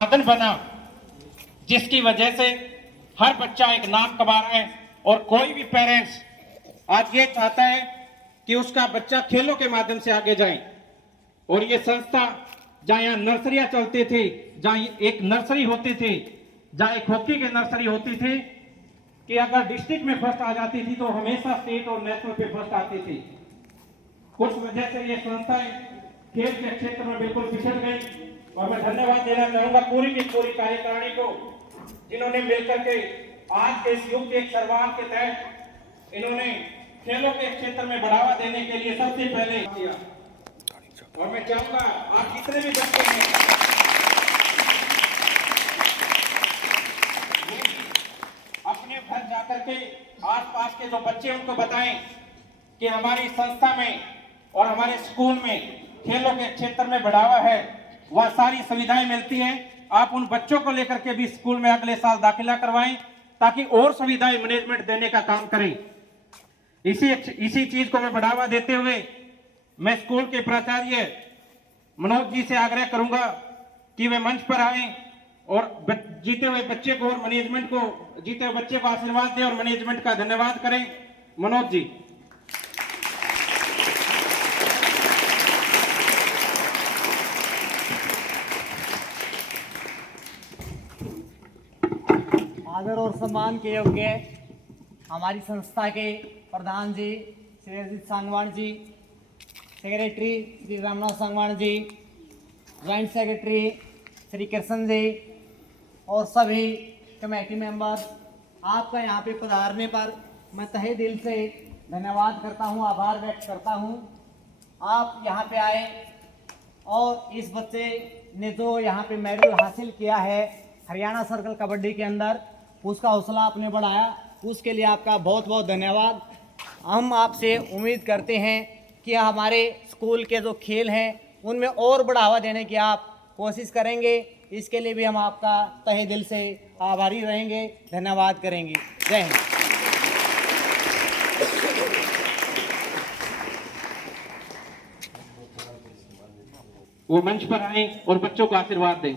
साधन बना, जिसकी वजह से हर बच्चा एक नाम कमा रहा है। और कोई भी पेरेंट्स आज ये चाहता है कि उसका बच्चा खेलों के माध्यम से आगे जाए। और ये संस्था जहां यहाँ नर्सरियां चलती थी, जहां एक नर्सरी होती थी, जहां एक हॉकी की नर्सरी होती थी कि अगर डिस्ट्रिक्ट में फर्स्ट आ जाती थी तो हमेशा स्टेट और नेशनल पे फर्स्ट आती थी। कुछ वजह से ये संस्थाएं खेल के क्षेत्र में बिल्कुल पिछड़ गई। और मैं धन्यवाद देना चाहूंगा पूरी की पूरी कार्यकारिणी को, जिन्होंने मिलकर के आज के इस युग के एक सर्वांग के तहत इन्होंने खेलों के क्षेत्र में बढ़ावा देने के लिए सबसे पहले किया। और मैं चाहूंगा आप जितने भी बच्चे हैं अपने घर जाकर के आसपास के जो बच्चे उनको बताएं कि हमारी संस्था में और हमारे स्कूल में खेलों के क्षेत्र में बढ़ावा है, वह सारी सुविधाएं मिलती हैं। आप उन बच्चों को लेकर के भी स्कूल में अगले साल दाखिला करवाएं ताकि और सुविधाएं मैनेजमेंट देने का काम करें। इसी चीज को मैं बढ़ावा देते हुए मैं स्कूल के प्राचार्य मनोज जी से आग्रह करूंगा कि वे मंच पर आए और जीते हुए बच्चे को और मैनेजमेंट को, जीते हुए बच्चे को आशीर्वाद दें और मैनेजमेंट का धन्यवाद करें। मनोज जी। आदर और सम्मान के योग्य हमारी संस्था के प्रधान जी Shri Ajit Sangwan ji, secretary Shri Ramnath Sangwan ji, joint secretary Shri Krishna ji और सभी कमेटी मेंबर्स, आपका यहाँ पे पधारने पर मैं तहे दिल से धन्यवाद करता हूँ, आभार व्यक्त करता हूँ। आप यहाँ पे आए और इस बच्चे ने जो यहाँ पे मेडल हासिल किया है हरियाणा सर्कल कबड्डी के अंदर, उसका हौसला आपने बढ़ाया, उसके लिए आपका बहुत बहुत धन्यवाद। हम आपसे उम्मीद करते हैं कि हमारे स्कूल के जो खेल हैं उनमें और बढ़ावा देने की आप कोशिश करेंगे। इसके लिए भी हम आपका तहे दिल से आभारी रहेंगे, धन्यवाद करेंगे। जय हिंद। वो मंच पर आए और बच्चों को आशीर्वाद दें।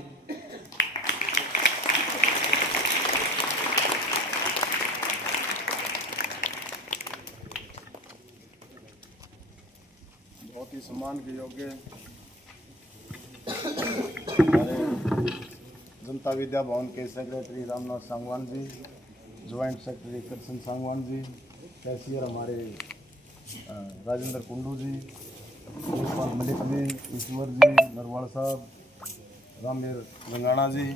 बहुत ही सम्मान के योग्य हमारे जनता विद्या भवन के secretary Ramnath Sangwan ji, joint secretary Krishna Sangwan ji, cashier हमारे राजेंद्र कुंडू जी, गोपाल मलिक जी, ईश्वर जी, नरवाल साहब, रामवीर रंगाना जी,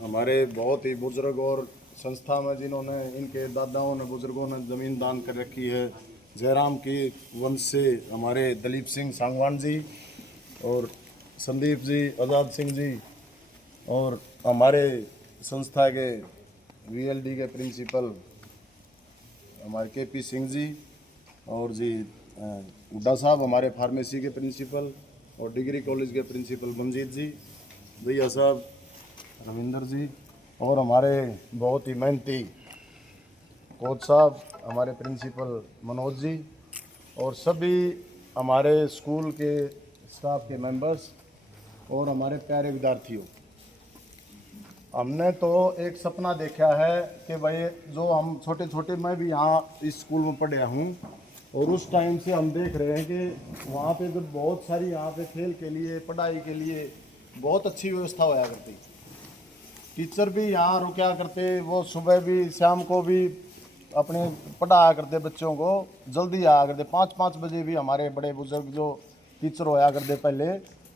हमारे बहुत ही बुजुर्ग और संस्था में जिन्होंने, इनके दादाओं ने, बुजुर्गों ने ज़मीन दान कर रखी है, जयराम की वंश से हमारे दलीप सिंह सांगवान जी और संदीप जी, आज़ाद सिंह जी, और हमारे संस्था के वीएलडी के प्रिंसिपल हमारे केपी सिंह जी, और जी हुड्डा साहब हमारे फार्मेसी के प्रिंसिपल, और डिग्री कॉलेज के प्रिंसिपल मंजीत जी, भैया साहब रविंदर जी, और हमारे बहुत ही मेहनती कोच साहब हमारे प्रिंसिपल मनोज जी, और सभी हमारे स्कूल के स्टाफ के मेंबर्स और हमारे प्यारे विद्यार्थियों। हमने तो एक सपना देखा है कि भाई जो हम छोटे छोटे, मैं भी यहाँ इस स्कूल में पढ़ा हूँ और उस टाइम से हम देख रहे हैं कि वहाँ पे तो बहुत सारी, यहाँ पे खेल के लिए, पढ़ाई के लिए बहुत अच्छी व्यवस्था होया करती। टीचर भी यहाँ रुका करते, वो सुबह भी शाम को भी अपने पढ़ाया करते बच्चों को, जल्दी आया करते। 5-5 बजे भी हमारे बड़े बुजुर्ग जो टीचर होया करते पहले,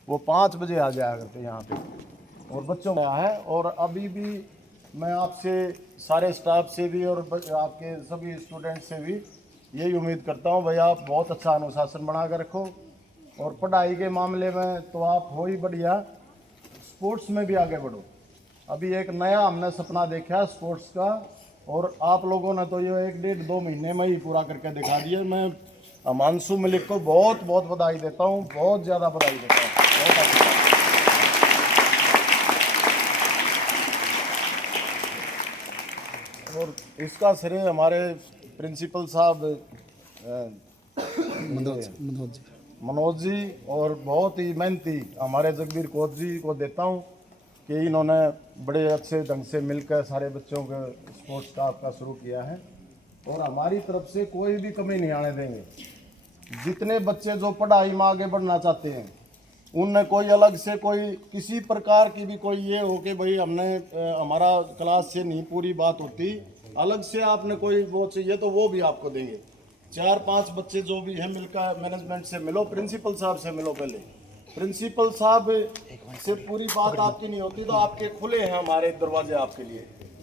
वो 5 बजे आ जाया करते यहाँ पे, और बच्चों में है। और अभी भी मैं आपसे, सारे स्टाफ से भी और आपके सभी स्टूडेंट से भी यही उम्मीद करता हूँ भाई आप बहुत अच्छा अनुशासन बना कर रखो, और पढ़ाई के मामले में तो आप हो ही बढ़िया, स्पोर्ट्स में भी आगे बढ़ो। अभी एक नया हमने सपना देखा स्पोर्ट्स का, और आप लोगों ने तो ये 1-1.5-2 महीने में ही पूरा करके दिखा दिया। मैं हिमांशु मलिक को बहुत बहुत बधाई देता हूँ, बहुत ज़्यादा बधाई देता हूँ, बहुत अच्छा। और इसका श्रेय हमारे प्रिंसिपल साहब मनोज जी और बहुत ही मेहनती हमारे जगबीर कोच जी को देता हूँ। कि इन्होंने बड़े अच्छे ढंग से मिलकर सारे बच्चों को स्पोर्ट्स का आपका शुरू किया है और हमारी तरफ से कोई भी कमी नहीं आने देंगे। जितने बच्चे जो पढ़ाई में आगे बढ़ना चाहते हैं उनने कोई अलग से कोई किसी प्रकार की भी कोई ये हो कि भाई हमने हमारा क्लास से नहीं पूरी बात होती, अलग से आपने कोई वो चाहिए तो वो भी आपको देंगे। 4-5 बच्चे जो भी हैं मिलकर मैनेजमेंट से मिलो, प्रिंसिपल साहब से मिलो। पहले प्रिंसिपल साहब से पूरी बात आपकी नहीं होती तो आपके खुले हैं हमारे दरवाजे आपके लिए।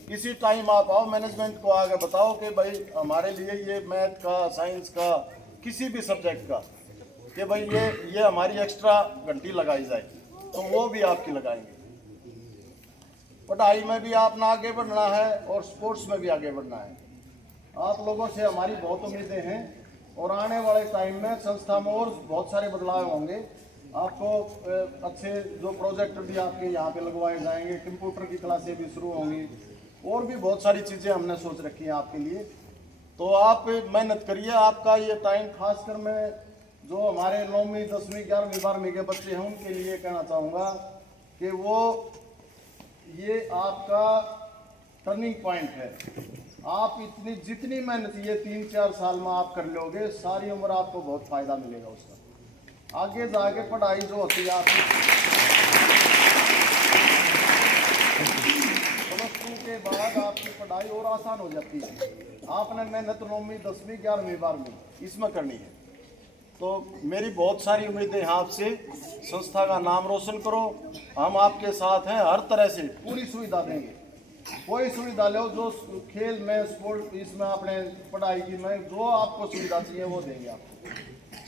किसी टाइम आप आओ, मैनेजमेंट को आगे बताओ कि भाई हमारे लिए ये मैथ का, साइंस का, किसी भी सब्जेक्ट का कि भाई ये हमारी एक्स्ट्रा घंटी लगाई जाए तो वो भी आपकी लगाएंगे। पढ़ाई में भी आपने आगे बढ़ना है और स्पोर्ट्स में भी आगे बढ़ना है। आप लोगों से हमारी बहुत उम्मीदें हैं और आने वाले टाइम में संस्था में और बहुत सारे बदलाव होंगे। आपको अच्छे जो प्रोजेक्ट भी आपके यहाँ पे लगवाए जाएंगे, कंप्यूटर की क्लासें भी शुरू होंगी और भी बहुत सारी चीज़ें हमने सोच रखी हैं आपके लिए। तो आप मेहनत करिए। आपका ये टाइम खासकर मैं जो हमारे 9वीं 10वीं 11वीं 12वीं के बच्चे हैं उनके लिए कहना चाहूँगा कि वो ये आपका टर्निंग पॉइंट है। आप जितनी मेहनत ये 3-4 साल में आप कर लोगे, सारी उम्र आपको बहुत फायदा मिलेगा उसका। आगे जाके पढ़ाई जो होती है आपकी प्लस 2 के बाद आपकी पढ़ाई और आसान हो जाती है। आपने मेहनत 9वीं 10वीं 11वीं 12वीं इसमें करनी है। तो मेरी बहुत सारी उम्मीदें हैं आपसे। संस्था का नाम रोशन करो, हम आपके साथ हैं। हर तरह से पूरी सुविधा देंगे। कोई सुविधा लो, जो खेल में, स्पोर्ट इसमें, आपने पढ़ाई की में जो आपको सुविधा चाहिए वो देंगे आपको।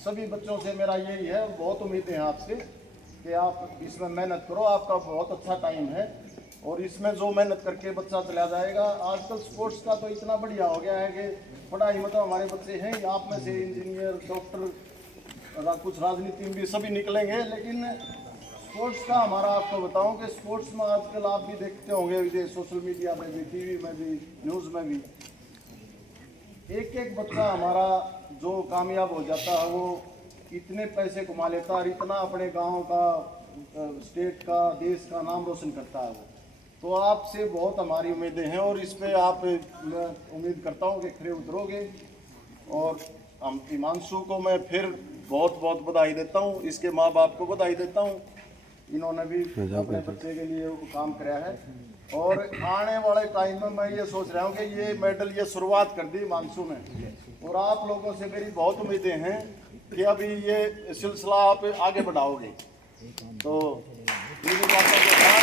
सभी बच्चों से मेरा यही है, बहुत उम्मीदें हैं आपसे कि आप इसमें मेहनत करो। आपका बहुत अच्छा टाइम है और इसमें जो मेहनत करके बच्चा चला जाएगा। आजकल स्पोर्ट्स का तो इतना बढ़िया हो गया है कि पढ़ाई में तो हमारे बच्चे हैं, आप में से इंजीनियर, डॉक्टर, कुछ राजनीति में भी सभी निकलेंगे। लेकिन स्पोर्ट्स का हमारा आपको बताऊं कि स्पोर्ट्स में आजकल आप भी देखते होंगे सोशल मीडिया में भी, टीवी में भी, न्यूज़ में भी, एक बच्चा हमारा जो कामयाब हो जाता है वो इतने पैसे कमा लेता है और इतना अपने गांव का, स्टेट का, देश का नाम रोशन करता है वो। तो आपसे बहुत हमारी उम्मीदें हैं और इस पे आप, मैं उम्मीद करता हूं कि खड़े उतरोगे। और हम हिमांशु को मैं फिर बहुत बहुत बधाई देता हूं, इसके माँ बाप को बधाई देता हूं। इन्होंने भी अपने बच्चे के लिए काम कराया है और आने वाले टाइम में मैं ये सोच रहा हूँ कि ये मेडल ये शुरुआत कर दी हिमांशु ने। और आप लोगों से मेरी बहुत उम्मीदें हैं कि अभी ये सिलसिला आप आगे बढ़ाओगे। तो इन बातों के साथ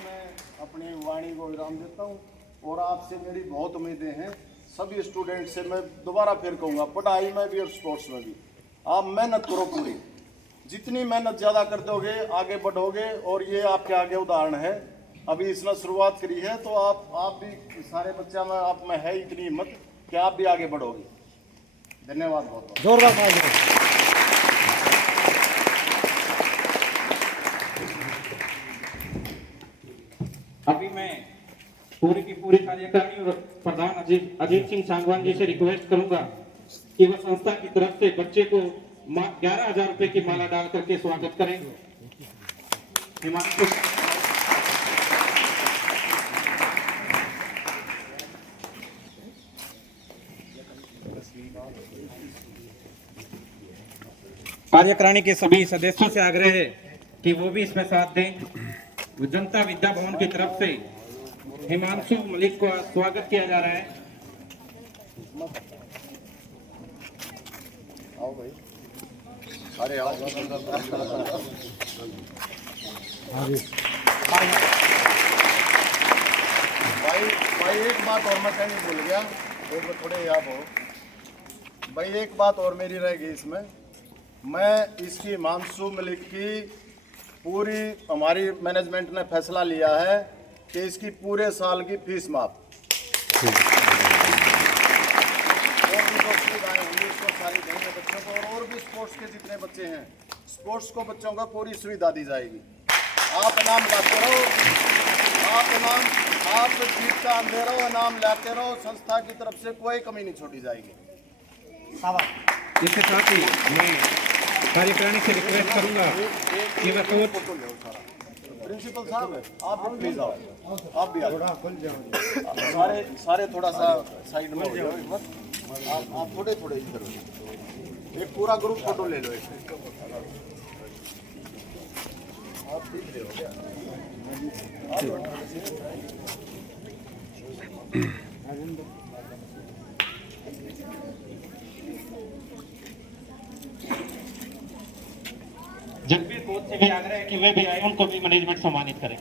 मैं अपनी वाणी को विराम देता हूँ और आपसे मेरी बहुत उम्मीदें हैं। सभी स्टूडेंट से मैं दोबारा फिर कहूँगा, पढ़ाई में भी और स्पोर्ट्स में भी आप मेहनत करो पूरी। जितनी मेहनत ज़्यादा कर दोगे आगे बढ़ोगे। और ये आपके आगे उदाहरण है, अभी इसने शुरुआत करी है तो आप भी सारे बच्चा में आप में है इतनी हिम्मत कि आप भी आगे बढ़ोगे। धन्यवाद बहुत बहुत। जोरदार। अभी मैं पूरी की पूरी कार्यकारिणी और प्रधान अजीत सिंह सांगवान जी से रिक्वेस्ट करूंगा कि वो संस्था की तरफ से बच्चे को 11,000 रुपए की माला डाल करके स्वागत करेंगे। हिमांशु कार्यकारिणी के सभी सदस्यों से आग्रह है कि वो भी इसमें साथ दें। जनता विद्या भवन की तरफ से हिमांशु मलिक को स्वागत किया जा रहा है। आओ भाई, अरे आओ। भाई एक बात और मैं कहने भूल गया, एक बार थोड़े याद हो भाई, एक बात और मेरी रहेगी इसमें। मैं इसकी हिमांशु मलिक की पूरी, हमारी मैनेजमेंट ने फैसला लिया है कि इसकी पूरे साल की फीस माफ। और भी जो सुविधाएं होंगी उसको सारी देंगे बच्चों को। और भी स्पोर्ट्स के जितने बच्चे हैं, स्पोर्ट्स को बच्चों को पूरी सुविधा दी जाएगी। आप इनाम लाते रहो, आप जीत का दे रहो, इनाम लाते रहो। संस्था की तरफ से कोई कमी नहीं छोड़ी जाएगी। इसके साथ ही मैं कार्यकारिणी से रिक्वेस्ट करूंगा कि वह कोच प्रिंसिपल साहब आप भी प्लीज आओ, आप भी आओ, सारे थोड़ा सा साइड में हो जाओ एक बार। आप थोड़े थोड़े इधर हो, एक पूरा ग्रुप फोटो ले लो एक। आप दिख रहे हो क्या? जगबीर कोच से भी आग्रह है कि वे भी आए, उनको भी मैनेजमेंट सम्मानित करें।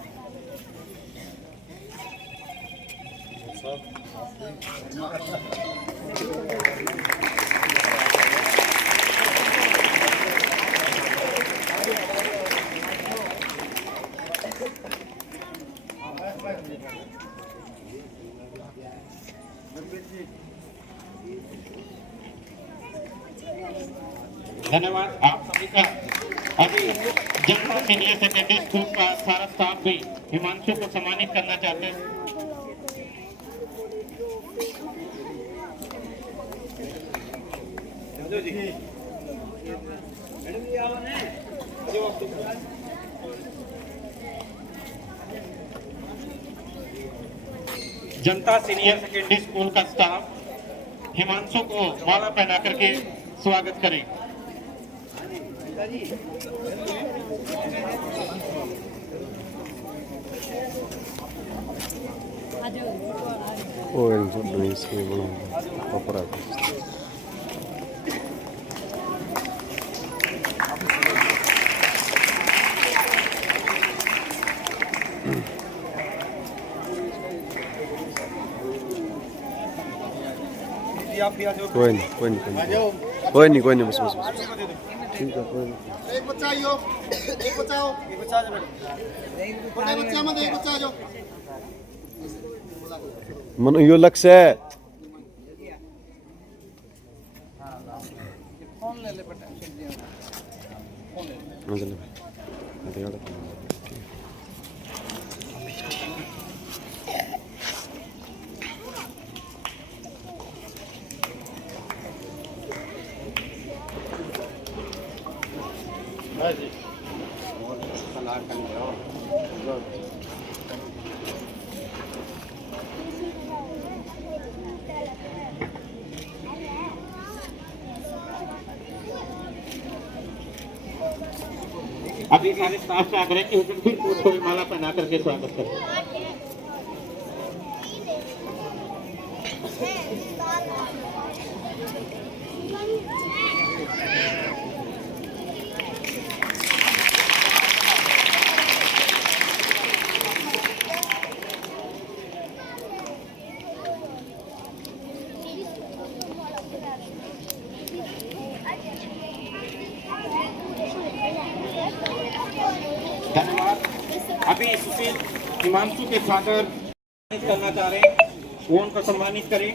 धन्यवाद आप सभी का। अभी जनता सीनियर सेकेंडरी स्कूल का सारा स्टाफ भी हिमांशु को सम्मानित करना चाहते हैं। जनता सीनियर सेकेंडरी स्कूल का स्टाफ हिमांशु को माला पहना करके स्वागत करें। Oil doing stable operator. कोई नहीं बस ठीक है कोई नहीं। एक बच्चा आइयो, एक बच्चा आओ, एक बच्चा आ जाओ, बड़े बच्चा मत एक बच्चा आ जाओ। मनो यो लक्ष्य है। फोन ले ले बेटा। अभी सारे स्टाफ से आग्रह कि जगबीर कोच को भी माला पहना करके स्वागत करें। धन्यवाद। अभी सुशील हिमांशु के फादर करना चाह रहे हैं, वो उनको सम्मानित करें।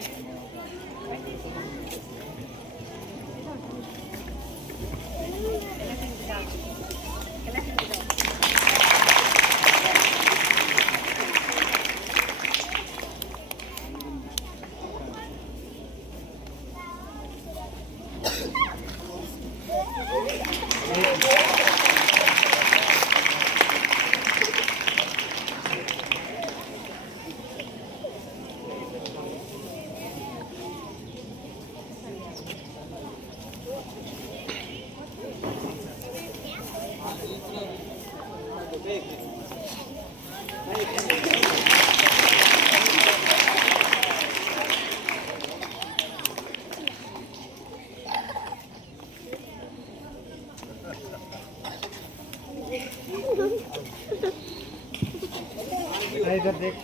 इधर देख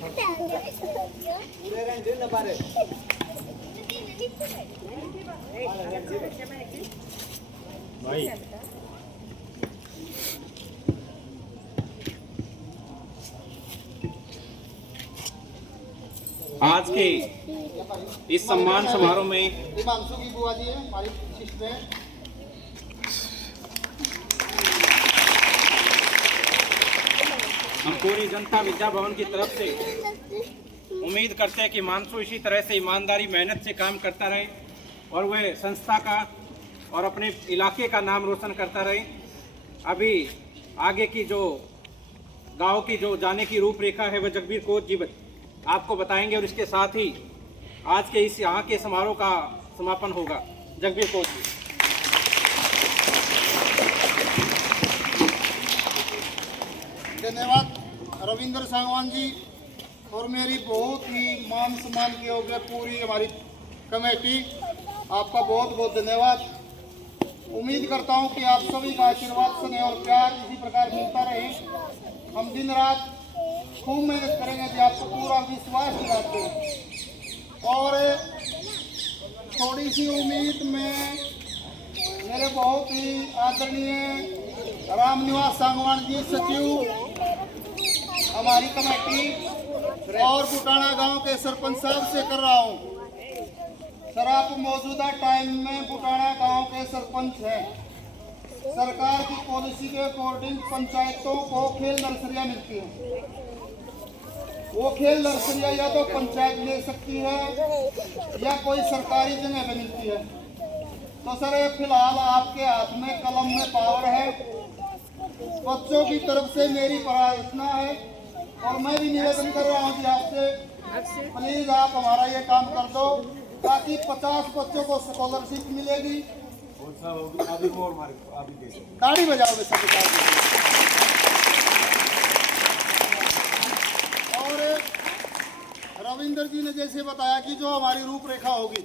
भाई आज के इस सम्मान समारोह में हिमांशु की बुआ जी है हमारी सिस्टर है। हम पूरी जनता विद्या भवन की तरफ से उम्मीद करते हैं कि हिमांशु इसी तरह से ईमानदारी मेहनत से काम करता रहे और वह संस्था का और अपने इलाके का नाम रोशन करता रहे। अभी आगे की जो गांव की जो जाने की रूपरेखा है वह जगबीर कोच जी आपको बताएंगे और इसके साथ ही आज के इस यहाँ के समारोह का समापन होगा। जगबीर कोच जी। धन्यवाद रविंद्र सांगवान जी और मेरी बहुत ही मान सम्मान के योग्य पूरी हमारी कमेटी, आपका बहुत बहुत धन्यवाद। उम्मीद करता हूं कि आप सभी का आशीर्वाद, स्नेह और प्यार इसी प्रकार मिलता रहे। हम दिन रात खूब मेहनत करेंगे कि आपको पूरा विश्वास दिलाते हैं। और थोड़ी सी उम्मीद में मेरे बहुत ही आदरणीय रामनिवास सांगवान जी सचिव हमारी कमेटी और बुटाना गांव के सरपंच साहब से कर रहा हूं। सर, आप मौजूदा टाइम में बुटाना गांव के सरपंच हैं। सरकार की पॉलिसी के अकॉर्डिंग पंचायतों को खेल नर्सरियां मिलती हैं। वो खेल नर्सरियां या तो पंचायत ले सकती है या कोई सरकारी जगह पे मिलती है। तो सर, फिलहाल आपके हाथ में कलम में पावर है। बच्चों की तरफ से मेरी प्रार्थना है और मैं भी निवेदन कर रहा हूँ कि आपसे प्लीज आप हमारा ये काम कर दो ताकि 50 बच्चों को स्कॉलरशिप मिलेगी। ताड़ी बजाओगे सब। और रविंद्र जी ने जैसे बताया कि जो हमारी रूपरेखा होगी,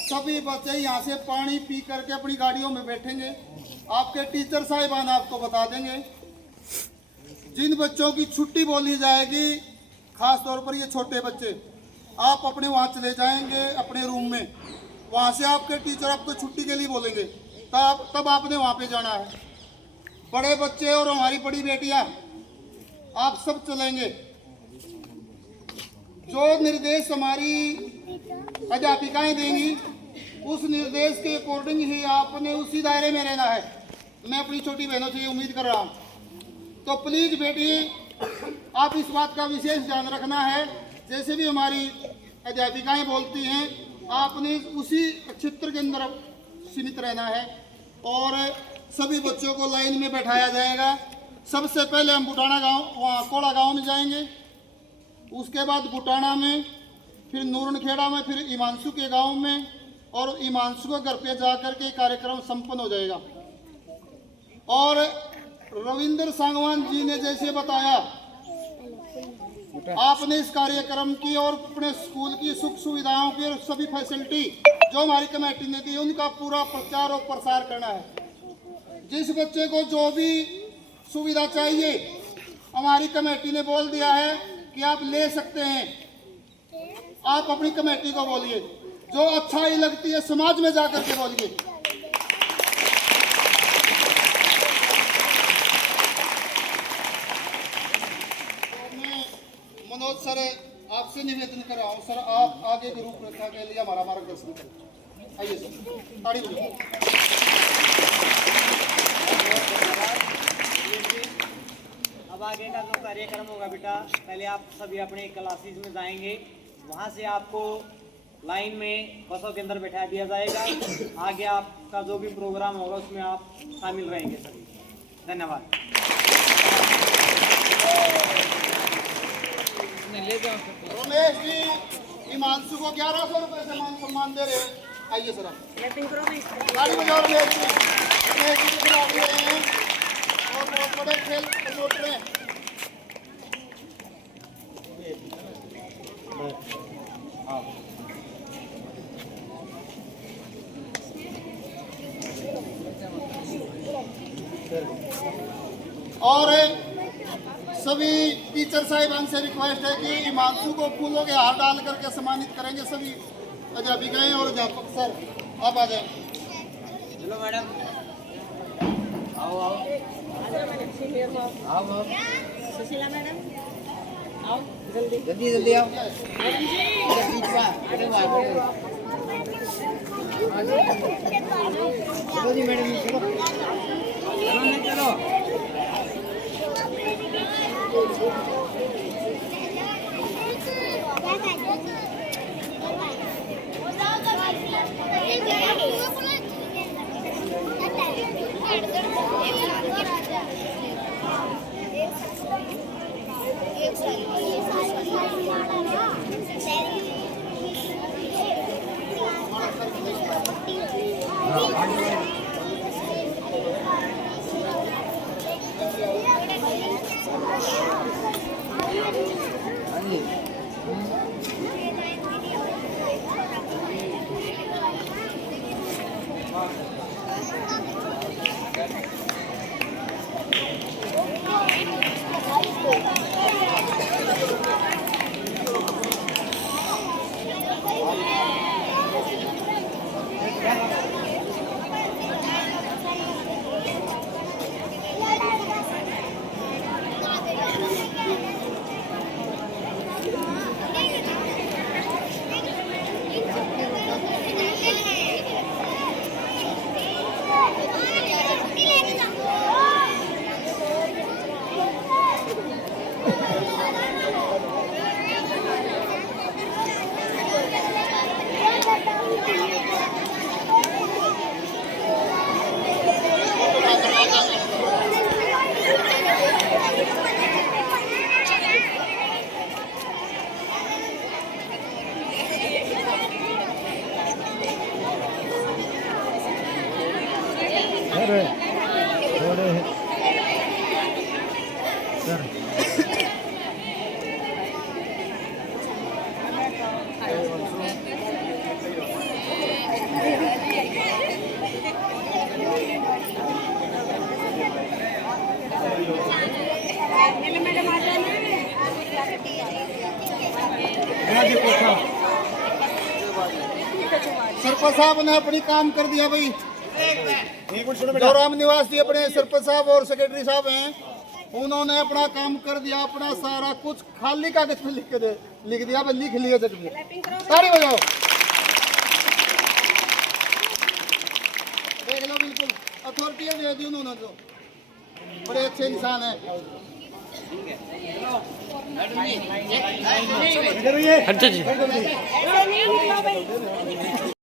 सभी बच्चे यहाँ से पानी पी करके अपनी गाड़ियों में बैठेंगे। आपके टीचर साहिबान आपको बता देंगे। जिन बच्चों की छुट्टी बोली जाएगी, खास तौर पर ये छोटे बच्चे, आप अपने वहाँ चले जाएंगे अपने रूम में। वहाँ से आपके टीचर आपको छुट्टी के लिए बोलेंगे, तब आपने वहाँ पे जाना है। बड़े बच्चे और हमारी बड़ी बेटियाँ, आप सब चलेंगे। जो निर्देश हमारी अध्यापिकाएं देंगी, उस निर्देश के अकॉर्डिंग ही आपने उसी दायरे में रहना है। मैं अपनी छोटी बहनों से ये उम्मीद कर रहा हूँ। तो प्लीज बेटी, आप इस बात का विशेष ध्यान रखना है। जैसे भी हमारी अध्यापिकाएं बोलती हैं, आपने उसी क्षेत्र के अंदर सीमित रहना है और सभी बच्चों को लाइन में बैठाया जाएगा। सबसे पहले हम बुटाना गांव, वहाँ कोड़ा गांव में जाएंगे, उसके बाद बुटाना में, फिर नूरनखेड़ा में, फिर इमानसू के गांव में, और इमानसू को घर पे जाकर के कार्यक्रम संपन्न हो जाएगा। और रविंद्र सांगवान जी ने जैसे बताया, आपने इस कार्यक्रम की और अपने स्कूल की सुख सुविधाओं की और सभी फैसिलिटी जो हमारी कमेटी ने दी, उनका पूरा प्रचार और प्रसार करना है। जिस बच्चे को जो भी सुविधा चाहिए, हमारी कमेटी ने बोल दिया है कि आप ले सकते हैं। आप अपनी कमेटी को बोलिए, जो अच्छाई लगती है समाज में जाकर के बोलिए। मनोज सर, आपसे निवेदन कर रहा हूँ सर, आप आगे की रूपरेखा के लिए हमारा मार्गदर्शन करें। आइए सर, ताड़ी बजाओ। अब आगे का जो कार्यक्रम होगा बेटा, पहले आप सभी अपने क्लासेस में जाएंगे। वहाँ से आपको लाइन में बसों के अंदर बैठा दिया जाएगा। आगे आपका जो भी प्रोग्राम होगा उसमें आप शामिल रहेंगे सभी। धन्यवाद। रमेश जी हिमांशु को 1100 रुपए से मान सम्मान दे रहे हैं। आइए सर, गाड़ी बजाओ। रमेश जी के खिलाफ ले रहे हैं और बहुत बड़े खेल प्रमोटर हैं। और सभी टीचर साहिबान से रिक्वेस्ट है कि हिमांशु को फूलों के हार डाल करके सम्मानित करेंगे सभी अध्यापिकाएं और अध्यापक। सर आप आ जाए। हेलो मैडम, आओ आओ आओ। सुशीला मैडम आओ, जल्दी जल्दी जल्दी आओ। चलो जी मैडम, चलो चलो। सरपंच साहब ने अपनी काम कर दिया भाई। जो राम निवासी अपने सरपंच साहब और सेक्रेटरी साहब हैं, उन्होंने अपना काम कर दिया। अपना सारा कुछ खाली कागज पे लिख दिया, लिख लिया जज में। ताली बजाओ, देख लो, बिल्कुल अथॉरिटी दे दी उन्होंने। तो बड़े अच्छे इंसान है। ऐसे नहीं निकलो भाई।